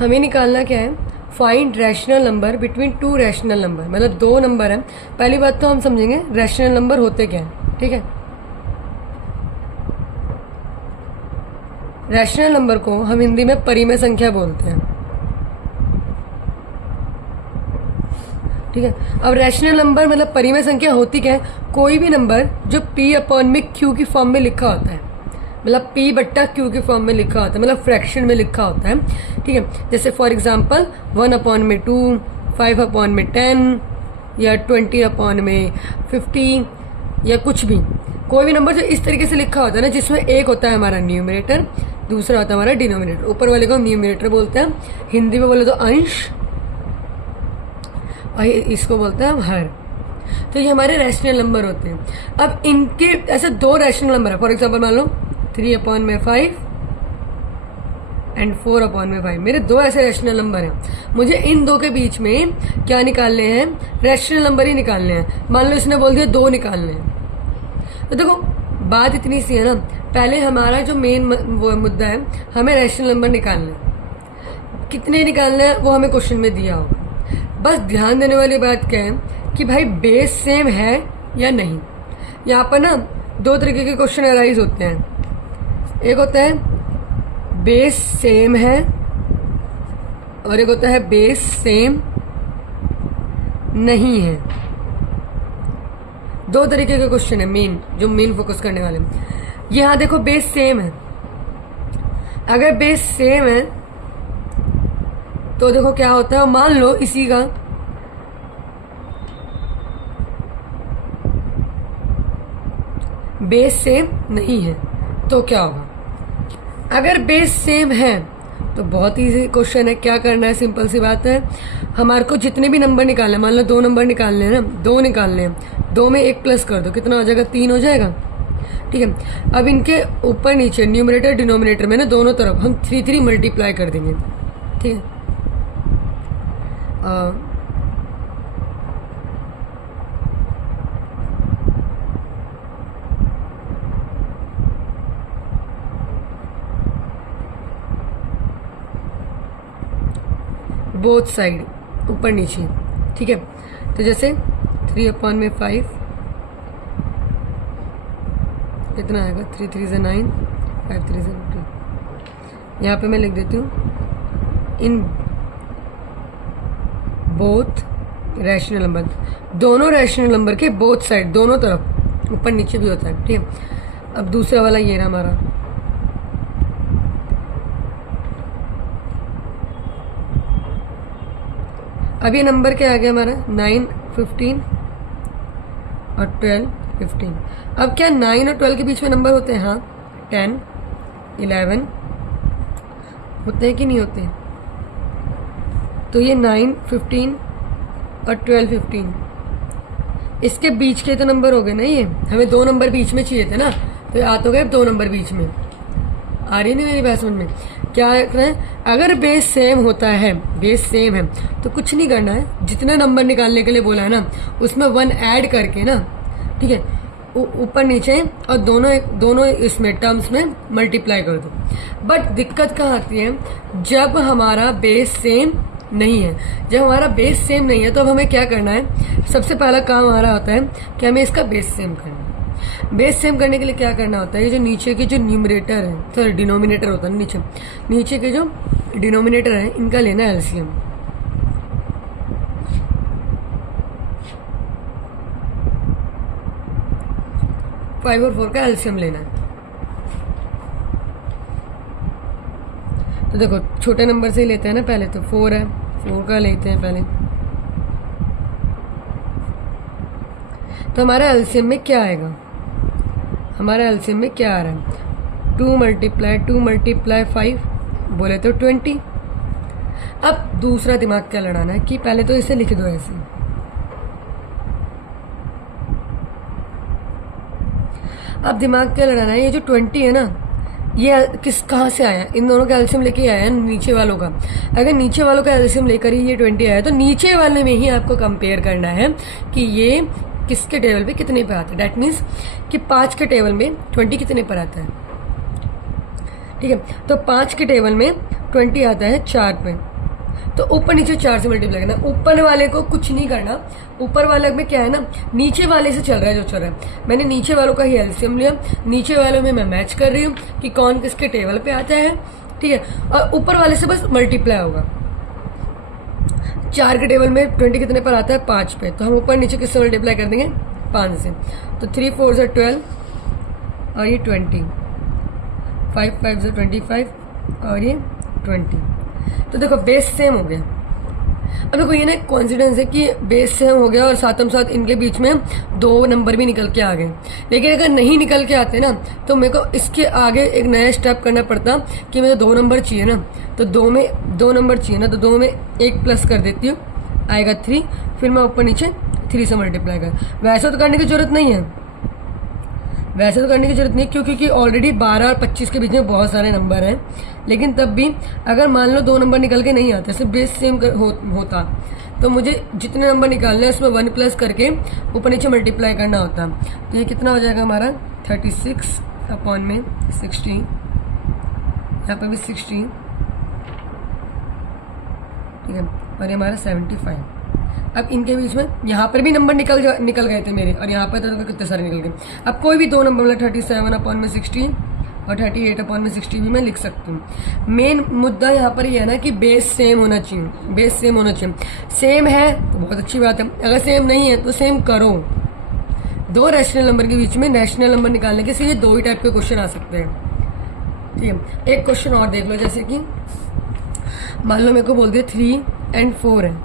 हमें निकालना क्या है, find rational number between two rational number, मतलब दो नंबर हैं। पहली बात तो हम समझेंगे रैशनल नंबर होते क्या है, ठीक है। रैशनल नंबर को हम हिंदी में परिमेय संख्या बोलते हैं, ठीक है। अब रैशनल नंबर मतलब परिमेय संख्या होती क्या है, कोई भी नंबर जो p अपॉन में q की फॉर्म में लिखा होता है, मतलब p बट्टा q की फॉर्म में लिखा होता है, मतलब फ्रैक्शन में लिखा होता है, ठीक है। जैसे फॉर एग्जांपल 1 अपॉन में 2, 5 अपॉन में 10 या 20 अपॉन में 50 या कुछ भी, कोई भी नंबर जो इस तरीके से लिखा होता है ना, जिसमें एक होता है हमारा न्यूमरेटर, दूसरा होता है हमारा डिनोमिनेटर। ऊपर वाले को हम न्यूमरेटर बोलते हैं, हिंदी में बोले तो अंश, और इसको बोलते हैं हम हर। तो ये हमारे रैशनल नंबर होते हैं। अब इनके ऐसे दो रैशनल नंबर है, फॉर एग्जांपल मान लो 3 अपॉन में 5 एंड 4 अपॉन में 5, मेरे दो ऐसे रैशनल नंबर हैं। मुझे इन दो के बीच में क्या निकालने हैं, रैशनल नंबर ही निकालने हैं। मान लो इसने बोल दिया 2 निकालने हैं, तो देखो बात इतनी सी है ना, पहले हमारा जो मेन मुद्दा है, हमें रैशनल नंबर निकालना है। कितने निकालना है वो हमें क्वेश्चन में दिया होगा। बस ध्यान देने वाली बात क्या है कि भाई बेस सेम है या नहीं। यहाँ पर ना दो तरीके के क्वेश्चन अराइज होते हैं, एक होता है बेस सेम है और एक होता है बेस सेम नहीं है। दो तरीके के क्वेश्चन है मेन, जो मेन फोकस करने वाले। यहाँ देखो बेस सेम है, अगर बेस सेम है तो देखो क्या होता है, मान लो इसी का बेस सेम नहीं है तो क्या होगा। अगर बेस सेम है तो बहुत इजी क्वेश्चन है, क्या करना है, सिंपल सी बात है। हमारे को जितने भी नंबर निकालने हैं, मान लो 2 नंबर निकालने हैं ना, 2 निकालने हैं, 2 में 1 प्लस कर दो, कितना हो जाएगा, 3 हो जाएगा, ठीक है। अब इनके ऊपर नीचे न्यूमरेटर डिनोमिनेटर में ना दोनों तरफ हम 3 मल्टीप्लाई कर देंगे, ठीक है। बोथ साइड ऊपर नीचे, ठीक है। तो जैसे 3 अपॉन में 5 कितना आएगा, 3 3 से 9, 5 3 से 15। यहाँ पे मैं लिख देती हूँ इन बोथ रैशनल नंबर, दोनों रैशनल नंबर के बोथ साइड, दोनों तरफ ऊपर नीचे भी होता है, ठीक है। अब दूसरा वाला ये रहा हमारा, अब ये नंबर क्या आ गया हमारा, 9 15 और 12 15। अब क्या 9 और 12 के बीच में नंबर होते हैं, हाँ 10 11 होते हैं कि नहीं होते हैं। तो ये 9 15 और 12 15 इसके बीच के तो नंबर हो गए ना, ये हमें 2 नंबर बीच में चाहिए थे ना, तो ये आ तो गए 2 नंबर बीच में। आ रही नहीं मेरी बात समझ में, क्या करना है, अगर बेस सेम होता है, बेस सेम है तो कुछ नहीं करना है, जितना नंबर निकालने के लिए बोला है ना उसमें 1 ऐड करके ना, ठीक है, ऊपर नीचे और दोनों इसमें टर्म्स में मल्टीप्लाई कर दो। बट दिक्कत कहाँ आती है, जब हमारा बेस सेम नहीं है। जब हमारा बेस सेम नहीं है तो अब हमें क्या करना है, सबसे पहला काम हमारा होता है कि हमें इसका बेस सेम करना है। बेस सेम करने के लिए क्या करना होता है, ये जो नीचे के जो न्यूमरेटर है, सॉरी डिनोमिनेटर होता है नीचे के जो डिनोमिनेटर है, इनका लेना है एलसीएम। फाइव और 4 का एलसीएम लेना है। तो देखो छोटे नंबर से ही लेते हैं ना, पहले तो 4 है, 4 का लेते हैं पहले। तो हमारा एलसीएम में क्या आएगा, हमारा एलसीएम में क्या आ रहा है, 2 मल्टीप्लाई 5 बोले तो 20। अब दूसरा दिमाग क्या लड़ाना है कि पहले तो इसे लिख दो ऐसे, अब दिमाग क्या लड़ाना है, ये जो 20 है ना, ये कहाँ से आया, इन दोनों का एलसीएम लेके आया है नीचे वालों का। अगर नीचे वालों का एलसीएम लेकर ही ये 20 आया तो नीचे वाले में ही आपको कंपेयर करना है कि ये किसके टेबल पे कितने पे आता है। डैट मीन्स कि 5 के टेबल में 20 कितने पर आता है, ठीक है। तो 5 के टेबल में 20 आता है 4 पे, तो ऊपर नीचे 4 से मल्टीप्लाई करना। ऊपर वाले को कुछ नहीं करना, ऊपर वाले में क्या है ना, नीचे वाले से चल रहा है जो चल रहा है। मैंने नीचे वालों का ही एलसीएम लिया, नीचे वालों में मैं मैच कर रही हूँ कि कौन किसके टेबल पे आता है, ठीक है। और ऊपर वाले से बस मल्टीप्लाई होगा। 4 के टेबल में 20 कितने पर आता है, 5 पे, तो हम ऊपर नीचे किससे मल्टीप्लाई कर देंगे, 5 से। तो 3 4 से 12 और ये 20, 5 5 से 25 और ये 20। तो देखो बेस सेम हो गया। अब देखो ये ना कॉन्सिडेंस है कि बेस सेम हो गया और साथ इनके बीच में 2 नंबर भी निकल के आ गए। लेकिन अगर नहीं निकल के आते ना तो मेरे को इसके आगे एक नया स्टेप करना पड़ता कि मुझे 2 नंबर चाहिए ना, तो 2 नंबर चाहिए ना, तो 2 में 1 प्लस कर देती हूँ, आएगा 3, फिर मैं ऊपर नीचे 3 से मल्टीप्लाई कर। वैसे तो करने की जरूरत नहीं है, वैसे तो करने की जरूरत नहीं, क्योंकि ऑलरेडी 12 और 25 के बीच में बहुत सारे नंबर हैं। लेकिन तब भी अगर मान लो 2 नंबर निकल के नहीं आते, सिर्फ बेस सेम होता, तो मुझे जितने नंबर निकालने हैं उसमें 1 प्लस करके ऊपर नीचे मल्टीप्लाई करना होता। तो ये कितना हो जाएगा हमारा 36 अपॉन में 16, यहाँ पर भी 16, ठीक है, और ये हमारा 75। अब इनके बीच में यहाँ पर भी नंबर निकल गए थे मेरे, और यहाँ पर तो कितने सारे निकल गए। अब कोई भी 2 नंबर मतलब 37 अपॉन में 16 और 38 अपॉन में 60 भी मैं लिख सकती हूँ। मेन मुद्दा यहाँ पर यह है ना कि बेस सेम होना चाहिए, बेस सेम होना चाहिए। सेम है तो बहुत अच्छी बात है, अगर सेम नहीं है तो सेम करो। 2 रैशनल नंबर के बीच में रैशनल नंबर निकालने के सिर्फ 2 ही टाइप के क्वेश्चन आ सकते हैं, ठीक है। एक क्वेश्चन और देख लो, जैसे कि मान लो मेरे को बोल दिया 3 और 4 है,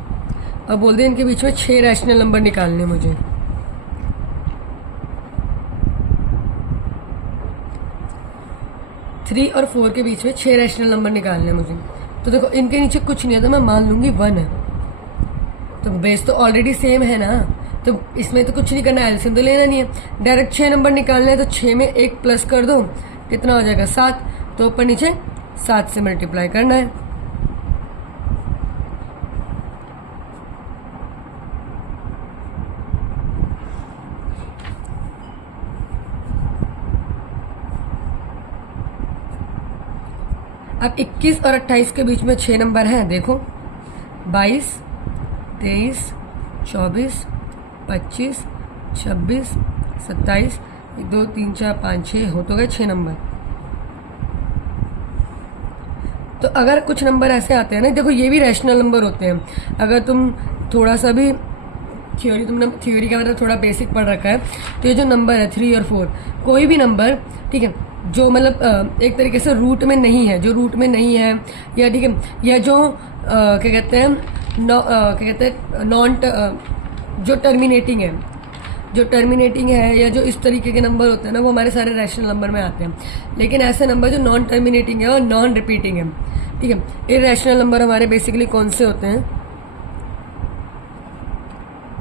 अब बोल दे इनके बीच में 6 रैशनल नंबर निकालने मुझे। थ्री और 4 के बीच में 6 रैशनल नंबर निकालने मुझे। तो देखो इनके नीचे कुछ नहीं है तो मैं मान लूंगी 1 है, तो बेस तो ऑलरेडी सेम है ना, तो इसमें तो कुछ नहीं करना, एलसीएम तो लेना नहीं है। डायरेक्ट 6 नंबर निकालने हैं, तो 6 में 1 प्लस कर दो, कितना हो जाएगा 7, तो ऊपर नीचे 7 से मल्टीप्लाई करना है। अब 21 और 28 के बीच में 6 नंबर हैं, देखो 22, 23, 24, 25, 26, 27, 1 2 3 4 5 6 हो तो गए 6 नंबर। तो अगर कुछ नंबर ऐसे आते हैं ना, देखो ये भी रैशनल नंबर होते हैं। अगर तुम थोड़ा सा भी तुमने थ्योरी का मतलब थोड़ा बेसिक पढ़ रखा है, तो ये जो नंबर है 3 और 4, कोई भी नंबर, ठीक है, जो मतलब एक तरीके से रूट में नहीं है, जो रूट में नहीं है, या ठीक है, या जो क्या कहते हैं नॉन जो टर्मिनेटिंग है, जो टर्मिनेटिंग है, या जो इस तरीके के नंबर होते हैं ना, वो हमारे सारे रैशनल नंबर में आते हैं। लेकिन ऐसे नंबर जो नॉन टर्मिनेटिंग है और नॉन रिपीटिंग है, ठीक है, इरैशनल नंबर हमारे बेसिकली कौन से होते हैं,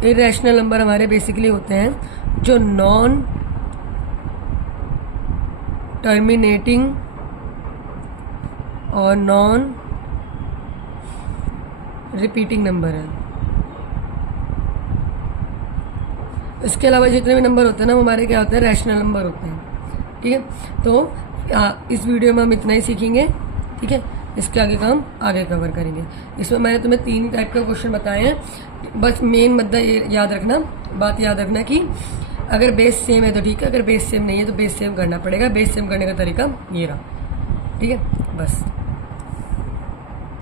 इरैशनल नंबर हमारे बेसिकली होते हैं जो नॉन टर्मिनेटिंग और नॉन रिपीटिंग नंबर है। इसके अलावा जितने भी नंबर होते हैं ना, वो हमारे क्या होते हैं, रैशनल नंबर होते हैं, ठीक है। तो इस वीडियो में हम इतना ही सीखेंगे, ठीक है। इसके आगे का हम आगे कवर करेंगे। इसमें मैंने तुम्हें 3 टाइप के क्वेश्चन बताए हैं। बस मेन मुद्दा ये याद रखना, बात याद रखना कि अगर बेस सेम है तो ठीक है, अगर बेस सेम नहीं है तो बेस सेम करना पड़ेगा। बेस सेम करने का तरीका ये रहा, ठीक है, बस।